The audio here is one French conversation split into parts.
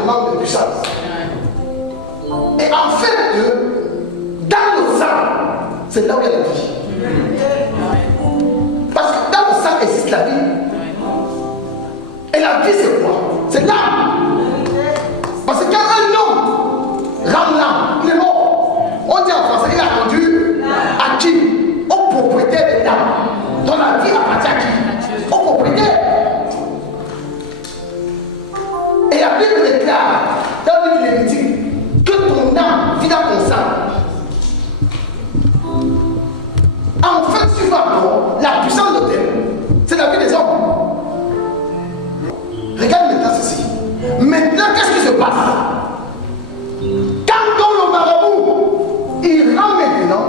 demande de puissance. Et en fait, dans le sang, c'est là où il y a la vie. Parce que dans le sang existe la vie. Et la vie, c'est quoi? C'est l'âme. Parce que quand un homme rend l'âme, il est mort. On dit en français, il a rendu à qui? Au propriétaire de l'âme. Donc la vie appartient à qui? Au propriétaire. Et la Bible déclare dans le livre de Lévitique que ton âme vit dans ton sang. En fait, tu vas voir la puissance de Dieu. C'est la vie des hommes. Regarde maintenant ceci. Maintenant, qu'est-ce qui se passe? Quand dans le marabout, il rend maintenant,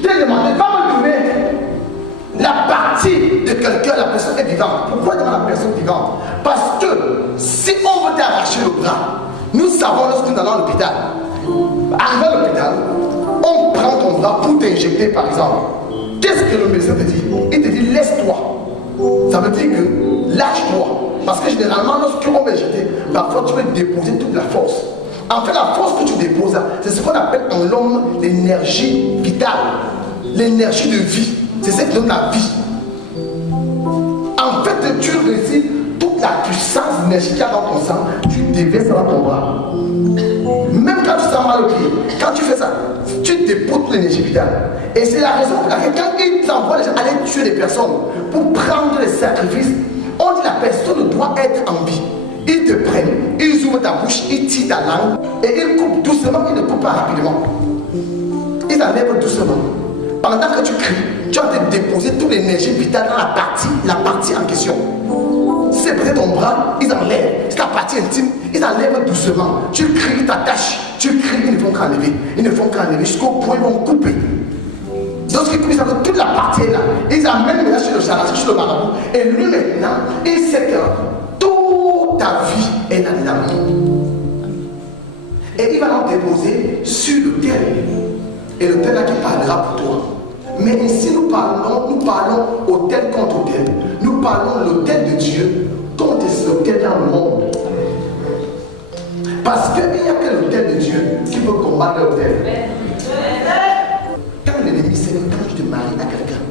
Dieu demande, va me donner la partie de quelqu'un, la personne est vivante. Pourquoi dans la personne vivante? Parce que si on veut t'arracher le bras, nous savons lorsque nous allons à l'hôpital, arrivé à l'hôpital, on prend ton bras pour t'injecter par exemple. Qu'est-ce que le médecin te dit? Il te dit laisse-toi. Ça veut dire que lâche-toi. Parce que généralement, lorsqu'on va injecter, parfois tu peux déposer toute la force. En fait, la force que tu déposes, c'est ce qu'on appelle en l'homme l'énergie vitale, l'énergie de vie. C'est ce qui donne la vie. En fait, tu réussis toute la puissance énergétique qu'il y a dans ton sang, tu déverses dans ton bras. Même quand tu sens mal au pied, quand tu fais ça, tu déposes toute l'énergie vitale. Et c'est la raison pour laquelle quand ils t'envoient les gens aller tuer des personnes pour prendre les sacrifices, on dit la personne doit être en vie. Ils te prennent, ils ouvrent ta bouche, ils tirent ta langue et ils coupent doucement, ils ne coupent pas rapidement. Ils enlèvent doucement. Pendant que tu cries, tu vas te déposer toute l'énergie vitale dans la partie en question. Si c'est près de ton bras, ils enlèvent. C'est ta partie intime, ils enlèvent doucement. Tu cries, ils t'attachent. Tu cries, ils ne font qu'enlever. Ils ne font qu'enlever jusqu'au point où ils vont couper. Lorsqu'ils coupent, toute la partie est là. Ils amènent maintenant sur le charlatan, sur le marabout. Et lui maintenant, il sait que toute ta vie est dans l'âme. Et il va l'en déposer sur le terre. Et le terre là qui parlera pour toi. Mais ici nous parlons autel contre autel. Nous parlons l'autel de Dieu contre l'autel dans le monde. Parce qu'il n'y a que l'autel de Dieu qui peut combattre l'autel. Quand l'ennemi sait que quand tu te maries à quelqu'un,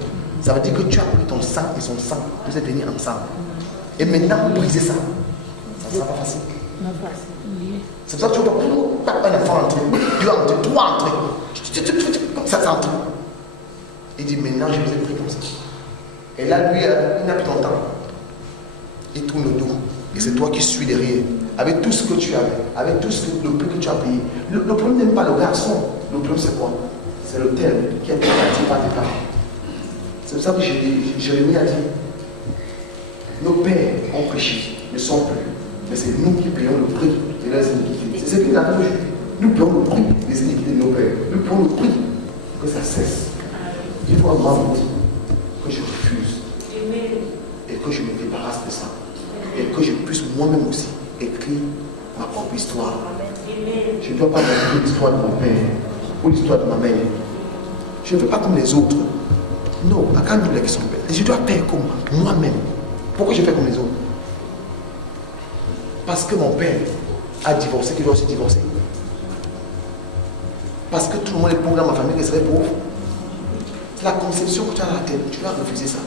ça veut dire que tu as pris ton sang et son sang, vous êtes venus ensemble. Et maintenant, vous brisez ça. Ça ne sera pas facile. C'est pour ça que tu vois un enfant entrer, deux entrer, trois entrer. Ça s'entre. Il dit maintenant je vous ai pris comme ça. Et là lui, il n'a plus ton temps. Il tourne le dos. Et c'est toi qui suis derrière. Avec tout ce que tu avais, avec tout le prix que tu as payé. Le problème n'est pas le garçon. Le problème c'est quoi? C'est le tel qui a été bâti par tes parents. C'est pour ça que Jérémie a dit nos pères ont péché, ne sont plus. Mais c'est nous qui payons le prix de leurs iniquités. C'est ce qu'il a dit aujourd'hui. Nous payons le prix des iniquités de nos pères. Nous payons le prix que ça cesse. Il faut vraiment que je refuse et que je me débarrasse de ça. Et que je puisse moi-même aussi écrire ma propre histoire. Je ne dois pas écrire l'histoire de mon père ou l'histoire de ma mère. Je ne veux pas comme les autres. Non, I can't do like some people. Je dois faire comme moi-même. Pourquoi je fais comme les autres? Parce que mon père a divorcé, qu'il doit aussi divorcer. Parce que tout le monde est pauvre dans ma famille, qui serait pauvre. C'est la conception que tu as dans la tête. Tu dois refuser ça.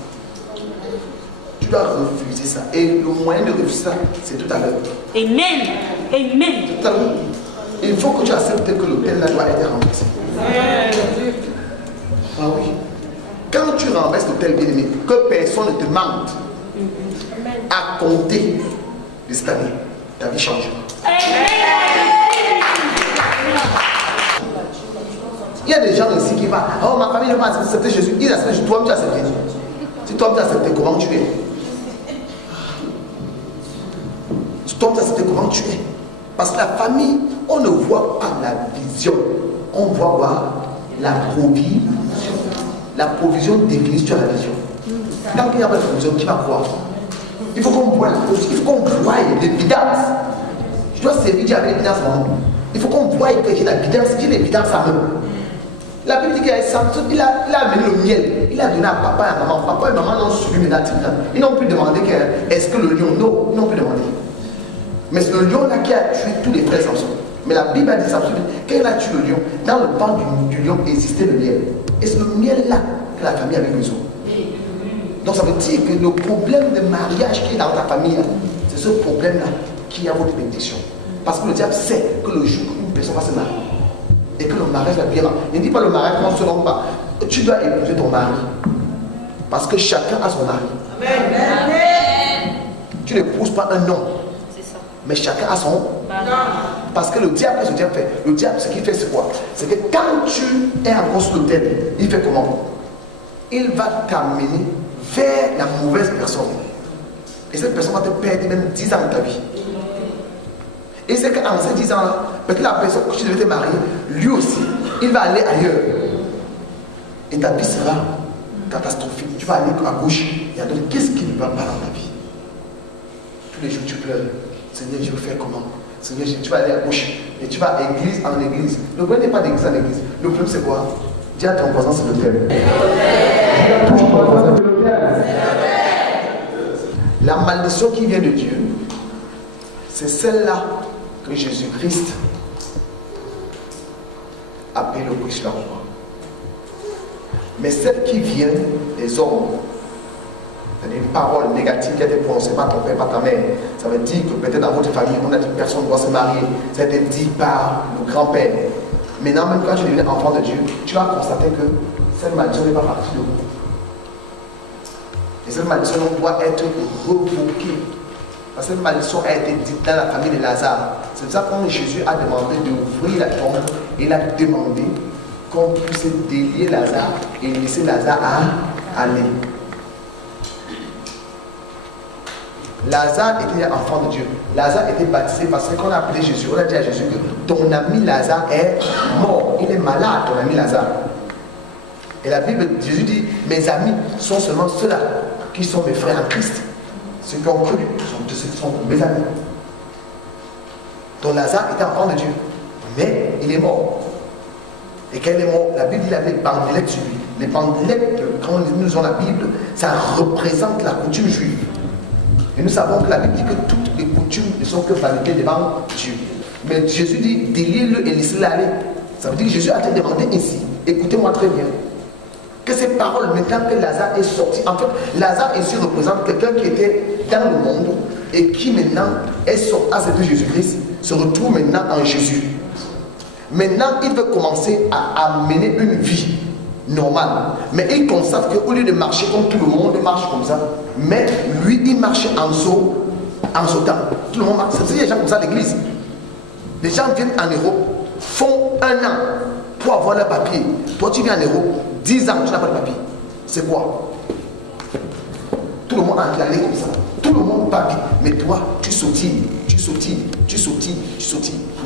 Tu dois refuser ça. Et le moyen de refuser ça, c'est tout à l'heure. Amen. Amen. Tout à l'heure. Il faut que tu acceptes que l'hôtel là doit être renversé. Ah oui. Quand tu renverses l'hôtel bien-aimé, que personne ne te mente à compter de cette année, ta vie changera. Il y a des gens ici qui vont, oh ma famille ne va pas accepter Jésus. Ils acceptent Jésus. Toi-même tu acceptes Jésus. Si toi-même tu acceptes, comment tu es? Si toi-même tu acceptes, comment tu es? Parce que la famille, on ne voit pas la vision. On voit voir la provision. La provision définit sur la vision. Quand il n'y a pas de provision, qui va voir? Il faut qu'on voie la provision. Il faut qu'on voie l'évidence. Je dois servir Dieu avec l'évidence en moi. Il faut qu'on voie que j'ai l'évidence. J'ai l'évidence à moi. La Bible dit qu'il a amené le miel. Il a donné à papa et à maman. Papa et maman l'ont suivi maintenant. Ils n'ont plus demandé est-ce que le lion. Non, ils n'ont plus demandé. Mais c'est le lion là qui a tué tous les frères Samson. Mais la Bible a dit ça. Quand il a tué le lion, dans le pan du lion existait le miel. Et c'est le miel là que la famille avait besoin. Donc ça veut dire que le problème de mariage qui est dans ta famille, c'est ce problème-là qui a votre bénédiction. Parce que le diable sait que le jour où une personne va se marier et que le mariage va bien. Il ne dit pas le mariage ne se pas. Tu dois épouser ton mari. Parce que chacun a son mari. Amen. Tu n'épouses pas un homme. Mais chacun a son. Parce que le diable, qu'est-ce que le diable fait? Le diable, ce qu'il fait, c'est quoi? C'est que quand tu es encore sur le thème, il fait comment? Il va t'amener vers la mauvaise personne. Et cette personne va te perdre même 10 ans de ta vie. Et c'est qu'en ces 10 ans-là, peut-être la personne que tu devais te marier, lui aussi, il va aller ailleurs. Et ta vie sera catastrophique. Tu vas aller à gauche et à droite. Qu'est-ce qui ne va pas dans ta vie? Tous les jours tu pleures. Seigneur, je veux faire comment? Seigneur, tu vas aller à gauche et tu vas église en église. Le problème n'est pas d'église en église. Le problème c'est quoi? Dis à ton voisin, c'est le thème. La malédiction qui vient de Dieu, c'est celle-là que Jésus-Christ a payé le prix sur la croix. Mais celle qui vient des hommes, c'est une parole négative qui a été prononcée par ton père, par ta mère. Ça veut dire que peut-être dans votre famille, on a dit que personne ne doit se marier. Ça a été dit par le grand-père. Maintenant, même quand tu deviens enfant de Dieu, tu vas constater que cette malédiction n'est pas partie de vous. Et cette malédiction doit être revoquée. Parce que cette malédiction a été dite dans la famille de Lazare. C'est pour ça que quand Jésus a demandé d'ouvrir la tombe, il a demandé qu'on puisse délier Lazare et laisser Lazare aller. Lazare était enfant de Dieu. Lazare était baptisé parce qu'on a appelé Jésus. On a dit à Jésus que ton ami Lazare est mort. Il est malade, ton ami Lazare. Et la Bible, Jésus dit, mes amis sont seulement ceux-là qui sont mes frères en Christ. Ceux qui ont cru sont mes amis. Donc Lazare était enfant de Dieu. Mais il est mort. Et quand il est mort, la Bible dit qu'il avait des bandelettes sur lui. Les bandelettes, quand nous lisons la Bible, ça représente la coutume juive. Et nous savons que la Bible dit que toutes les coutumes ne sont que validées devant Dieu. Mais Jésus dit, déliez-le et laissez-le aller. Ça veut dire que Jésus a été demandé ici. Écoutez-moi très bien. Que ces paroles, maintenant que Lazare est sorti, en fait, Lazare ici représente quelqu'un qui était dans le monde et qui maintenant est sorti à cette Jésus-Christ, se retrouve maintenant en Jésus. Maintenant, il veut commencer à mener une vie normale. Mais il constate qu'au lieu de marcher comme tout le monde marche comme ça, mais lui, il marche en sautant. Tout le monde marche. C'est des gens comme ça à l'église. Les gens viennent en Europe, font 1 an pour avoir leur papier. Toi, tu viens en Europe, 10 ans, tu n'as pas de papier. C'est quoi? Tout le monde a allé comme ça. Tout le monde papier. Mais toi, tu sautines.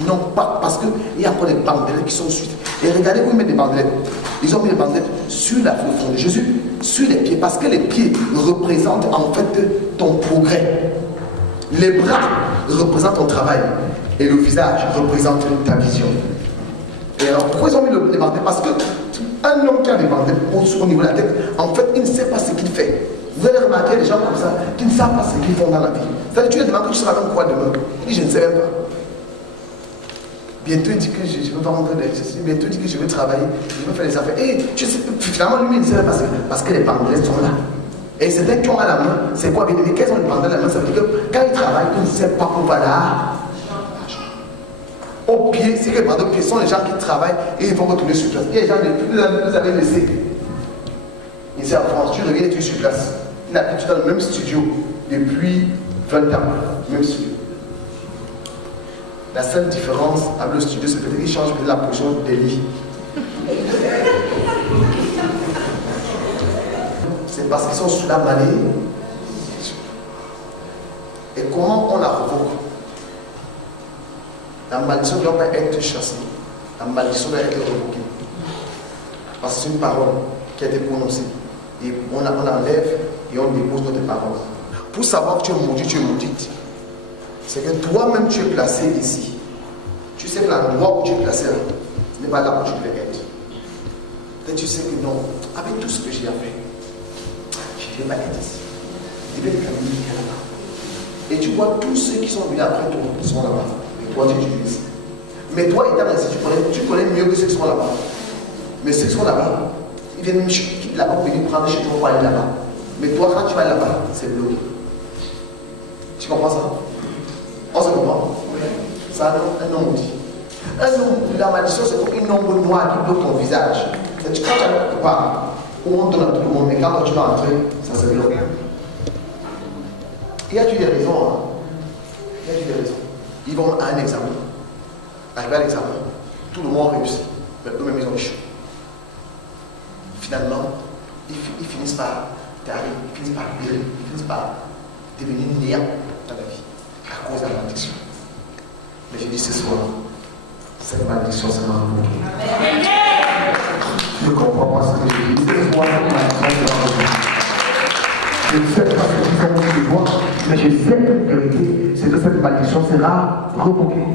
Non, pas parce qu'il y a encore des bandelettes qui sont suites. Et regardez où ils mettent des bandelettes. Ils ont mis des bandelettes sur le front de Jésus, sur les pieds, parce que les pieds représentent en fait ton progrès. Les bras représentent ton travail. Et le visage représente ta vision. Et alors, pourquoi ils ont mis les bandelettes? Parce qu'un homme qui a des bandelettes au niveau de la tête, en fait, il ne sait pas ce qu'il fait. Vous allez remarquer des gens comme ça qui ne savent pas ce qu'ils font dans la vie. C'est-à-dire, tu lui demandes que tu seras comme quoi demain. Il dit, je ne sais même pas. Bientôt, il dit que je ne veux pas rentrer dans l'exercice. Bientôt, il dit que je veux travailler, je veux faire des affaires. Et tu sais, finalement, lui, il ne sait pas parce que les bandelettes sont là. Et c'est dès qu'ils ont à la main, c'est quoi? Bien, qu'elles ont les bandelettes à la main, ça veut dire que quand ils travaillent, ils ne savent pas où va là. Au pied, c'est que les bandelettes au pied sont les gens qui travaillent et ils vont retourner sur place. Et les gens, vous avez laissé. Ici en France, tu reviens et tu es sur place. Il habite dans le même studio depuis 20 ans. Même studio. La seule différence avec le studio, c'est peut-être qu'il change la position des lits. C'est parce qu'ils sont sous la maladie. Et comment on la revoque? La malédiction ne doit pas être chassée. La malédiction doit être revoquée. Parce que c'est une parole qui a été prononcée. Et on enlève et on dépose notre parole. Pour savoir que tu es maudit, tu es maudite. C'est que toi-même tu es placé ici. Tu sais que l'endroit où tu es placé là, ce n'est pas là où tu devais être. Peut-être tu sais que non, avec tout ce que j'ai fait, je ne devais pas être ici. Je devais être là-bas. Et tu vois tous ceux qui sont venus après toi, qui sont là-bas. Et toi, tu utilises. Mais toi, étant ainsi, tu connais mieux que ceux qui sont là-bas. Mais ceux qui sont là-bas, ils viennent là-bas pour venir prendre chez toi pour aller là-bas. Mais toi, quand tu vas là-bas, c'est bloqué. Tu comprends ça? On se comprend? C'est un homme dit. La malédiction, c'est comme une ombre noire qui bloque ton visage. Quand tu as quelque part, où on donne à tout le monde, mais quand tu vas entrer, ça se bloque. Il y a des raisons. Hein? Il y a des raisons. Ils vont à un examen. Arrivé à l'examen, tout le monde réussit. Mais eux-mêmes, ils ont échoué. Finalement, ils finissent par t'arriver, ils finissent par périr, ils finissent par devenir néant dans la vie à cause de la malédiction. Mais je dis ce soir, cette malédiction sera remontée. Je ne comprends pas ce que je dis. Ce soir, cette malédiction sera remontée. Je ne sais pas ce qu'ils ont de voir, mais je sais que la vérité, c'est que cette malédiction sera remontée.